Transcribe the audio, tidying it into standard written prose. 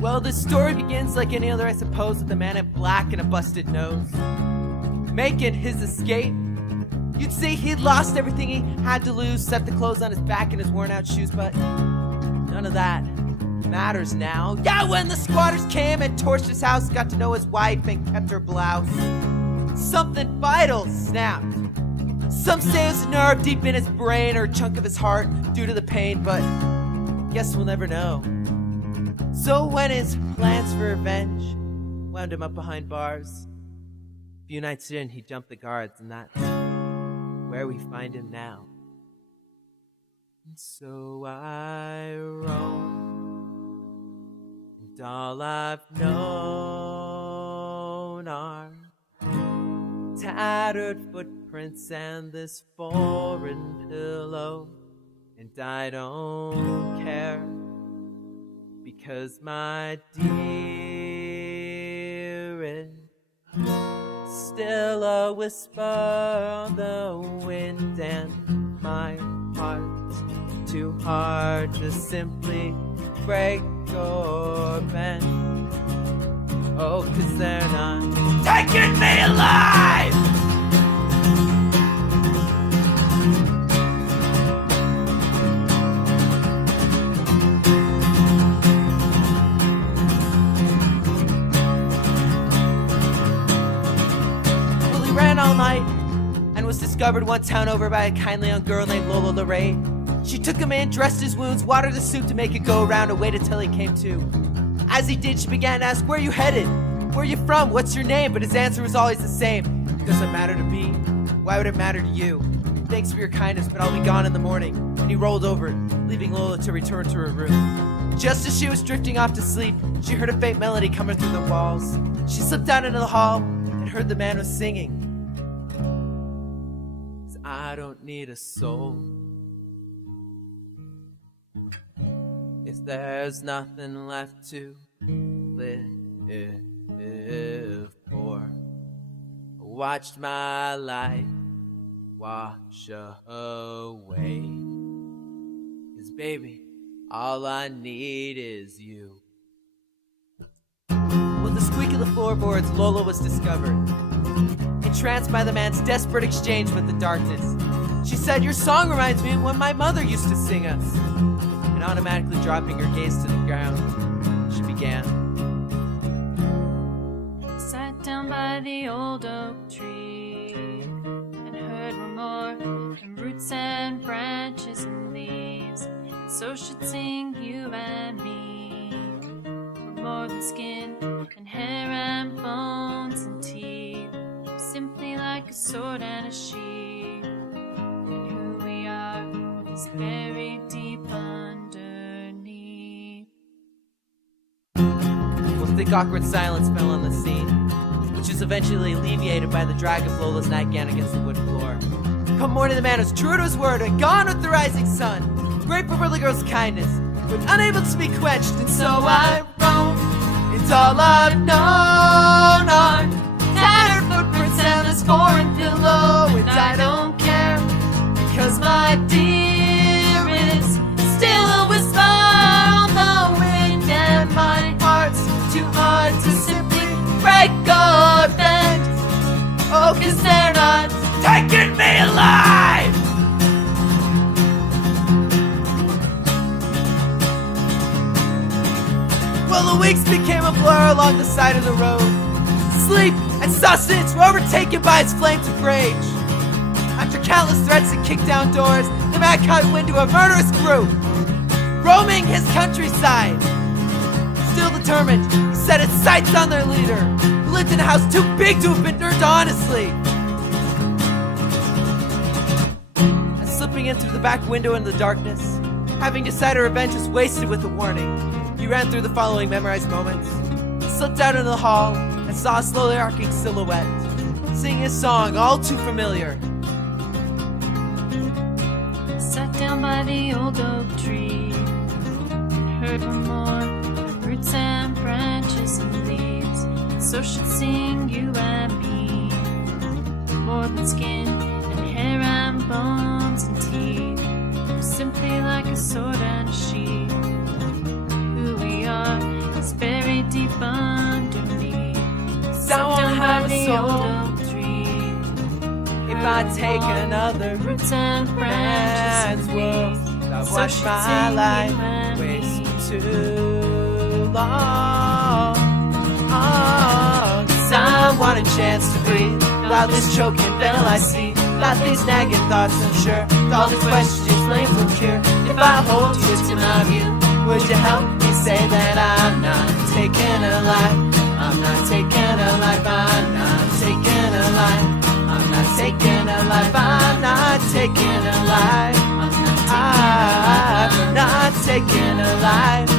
Well, this story begins like any other, I suppose, with a man in black and a busted nose making his escape. You'd say he'd lost everything he had to lose, except the clothes on his back and his worn out shoes, but none of that matters now. Yeah, when the squatters came and torched his house, got to know his wife and kept her blouse, something vital snapped. Some say it was a nerve deep in his brain or a chunk of his heart due to the pain, but guess we'll never know. So when his plans for revenge wound him up behind bars, a few nights in he jumped the guards, and that's where we find him now. And so I roam, and all I've known are tattered footprints and this foreign pillow. And I don't care, because my dear is still a whisper on the wind, and my heart's too hard to simply break or bend. Oh, 'cause they're not taking me alive! Well, he ran all night and was discovered one town over by a kindly young girl named Lola Lorraine. She took him in, dressed his wounds, watered the soup to make it go around, and waited till he came to. As he did, she began to ask, "Where are you headed? Where are you from? What's your name?" But his answer was always the same. "Does it matter to me? Why would it matter to you? Thanks for your kindness, but I'll be gone in the morning." And he rolled over, leaving Lola to return to her room. Just as she was drifting off to sleep, she heard a faint melody coming through the walls. She slipped out into the hall and heard the man was singing. "I don't need a soul if there's nothing left to live for. I watched my life wash away. 'Cause baby, all I need is you." With the squeak of the floorboards, Lola was discovered, entranced by the man's desperate exchange with the darkness. She said, "Your song reminds me of when my mother used to sing us." And automatically dropping her gaze to the ground, she began. Sat down by the old oak tree and heard one more from roots and branches and leaves. And so should sing you and me. We're more than skin and hair and bones and teeth. We're simply like a sword and a sheath. And who we are is buried deep underneath. Well, thick awkward silence fell on the scene, which is eventually alleviated by the drag of Lola's nightgown against the wood floor. Come morning, the man was true to his word and gone with the rising sun, grateful for the girl's kindness, but unable to be quenched. And so I roam, it's all I've known are tattered footprints and this foreign pillow. And I don't care, because my dear is still a whisper on the wind, and my heart's too hard to simply break or bend. Oh, 'cause they're not taking me alive! Well, the weeks became a blur along the side of the road. Sleep and sustenance were overtaken by its flames of rage. After countless threats and kicked down doors, the man cut wind to a murderous group, roaming his countryside. Still determined, he set its sights on their leader, who lived in a house too big to have been earned honestly. And slipping in through the back window into the darkness, having decided revenge was wasted with a warning, he ran through the following memorized moments, slipped out into the hall, and saw a slowly arcing silhouette, singing a song all too familiar. Sat down by the old oak tree, heard one more from roots and branches and leaves. And so should sing you and me, more than skin and hair and bones and teeth. We're simply like a sword and a sheath. Who we are is bare old oak tree. If I take another Roots and branch, branches and will leaves, I so watch should my sing life you and waste me. too long? Cause I want a chance to breathe without this choking veil I see, without these nagging thoughts unsure, with all the questions flames will cure. If I hold you to my view, would you help me say that I'm not taken alive? I'm not taken alive, I'm not taken alive. I'm not taken alive, I'm not taken alive. I'm not taken alive.